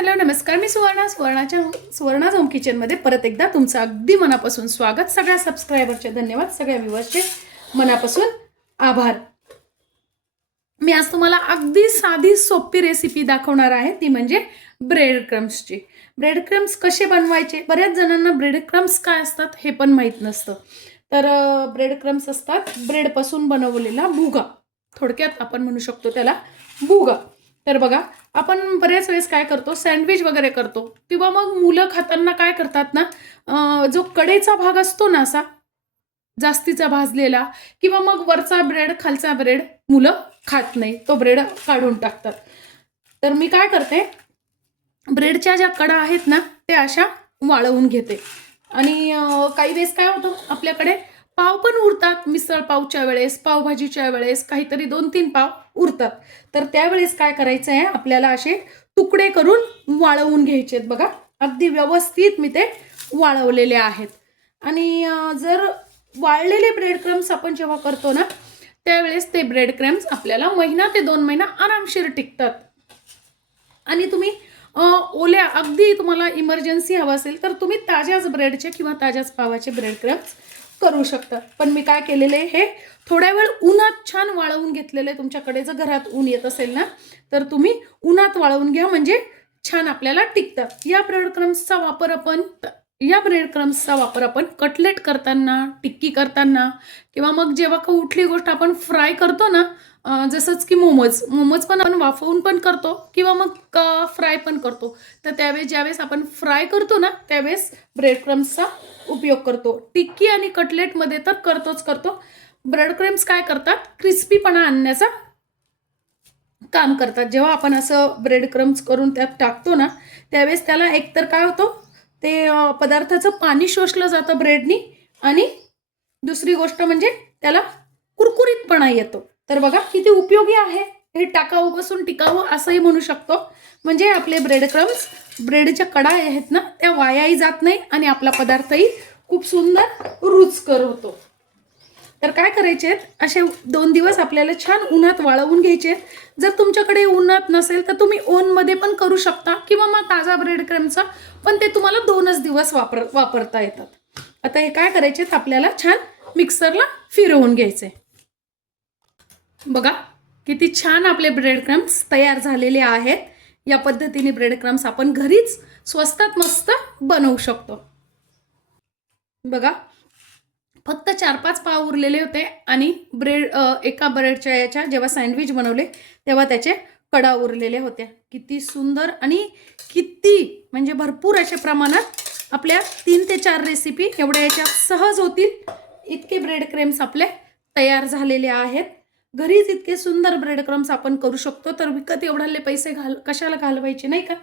Hello नमस्कार. मी सुवर्णाच्या home किचनमध्ये परत एकदा तुमचं अगदी मनापासून स्वागत. सगळ्या सबस्क्रायबरचे धन्यवाद, सगळ्या व्ह्यूअर्सचे मनापासून आभार. मी आज तुम्हाला अगदी साधी सोपी रेसिपी दाखवणार आहे, ती म्हणजे ब्रेड क्रम्सची. ब्रेड क्रम्स कसे बनवायचे? बऱ्याच जणांना ब्रेड क्रम्स काय असतात हे पण माहीत नसतं. तर ब्रेड क्रम्स असतात ब्रेडपासून बनवलेला भुगा. थोडक्यात आपण म्हणू शकतो त्याला भुगा. तर बघा, आपण बऱ्याच वेळेस काय करतो, सँडविच वगैरे करतो किंवा मग मुलं खाताना काय करतात ना, जो कडेचा भाग असतो ना असा जास्तीचा भाजलेला किंवा मग वरचा ब्रेड खालचा ब्रेड मुलं खात नाही, तो ब्रेड काढून टाकतात. तर मी काय करते, ब्रेडच्या ज्या कडा आहेत ना त्या अशा वाळवून घेते. आणि काही वेळेस काय होतं, आपल्याकडे पाव पण उरतात. मिसळ पावच्या वेळेस, पावभाजीच्या वेळेस काहीतरी 2-3 पाव उरतात. तर त्यावेळेस काय करायचं आहे, आपल्याला असे तुकडे करून वाळवून घ्यायचे आहेत. बघा, अगदी व्यवस्थित मी ते वाळवलेले आहेत. आणि जर वाळलेले ब्रेड क्रम्स आपण जेव्हा करतो ना, त्यावेळेस ते ब्रेड क्रम्स आपल्याला 1 ते 2 महिना आरामशीर टिकतात. आणि तुम्ही ओल्या, अगदी तुम्हाला इमर्जन्सी हवं असेल तर तुम्ही ताज्याच ब्रेडचे किंवा ताज्याच पावाचे ब्रेड क्रम्स करू शकता. पण मी काय केलेले, हे थोड्या वेळ उन्हात छान वाळवून घेतलेले. तुमच्याकडे जर घरात ऊन येत असेल ना तर तुम्ही उन्हात वाळवून घ्या, म्हणजे छान आपल्याला टिकतात. या ब्रेड क्रम्सचा वापर आपण कटलेट करताना, टिक्की करताना किंवा मग जेव्हा कुठली गोष्ट आपण फ्राय करतो ना, जसंच की मोमोज पण आपण वाफवून पण करतो किंवा मग फ्राय पण करतो. तर त्यावेळेस ज्यावेळेस आपण फ्राय करतो ना त्यावेळेस ब्रेड क्रम्सचा उपयोग करतो. टिक्की आणि कटलेटमध्ये तर करतो. ब्रेड क्रम्स काय करतात, क्रिस्पीपणा आणण्याचा काम करतात. जेव्हा आपण असं ब्रेड क्रम्स करून त्यात टाकतो ना त्यावेळेस त्याला एकतर काय होतं, ते पदार्थाचं पाणी शोषलं जातं ब्रेडनी, आणि दुसरी गोष्ट म्हणजे त्याला कुरकुरीतपणा येतो. तर बघा किती उपयोगी आहे हे, टाकाऊपासून टिकाऊ असंही म्हणू शकतो. म्हणजे आपले ब्रेड क्रम्स, ब्रेडच्या कडा आहेत ना त्या वायाही जात नाही आणि आपला पदार्थही खूप सुंदर रुचकर होतो. तर काय करायचे, असे 2 दिवस आपल्याला छान उन्हात वाळवून घ्यायचे. जर तुमच्याकडे उन्हात नसेल तर तुम्ही ओव्हनमध्ये पण करू शकता किंवा मग ताजा ब्रेड क्रम्सचा पण ते तुम्हाला 2च दिवस वापरता येतात. आता हे काय करायचे, आपल्याला छान मिक्सरला फिरवून घ्यायचे. बघा किती छान आपले ब्रेड क्रम्स तयार झालेले आहेत. या पद्धतीने ब्रेड क्रम्स आपण घरीच स्वस्तात मस्त बनवू शकतो. बघा, फक्त 4-5 पाव उरलेले होते आणि एका ब्रेडच्या याच्या जेव्हा सँडविच बनवले तेव्हा त्याचे कडा उरलेले होत्या. किती सुंदर आणि किती म्हणजे भरपूर अशा प्रमाणात आपल्या 3 ते 4 रेसिपी एवढ्या याच्यात सहज होतील. इतके ब्रेड क्रम्स आपले तयार झालेले आहेत. घरीच इतके सुंदर ब्रेड क्रम्स आपण करू शकतो. तर विकत एवढाले पैसे कशाला घालवायचे, नाही का?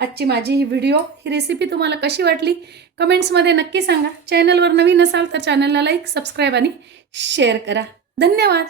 आजची माझी ही रेसिपी तुम्हाला कशी वाटली कमेंट्समध्ये नक्की सांगा. चॅनलवर नवीन असाल तर चॅनलला लाईक, सबस्क्राईब आणि शेअर करा. धन्यवाद.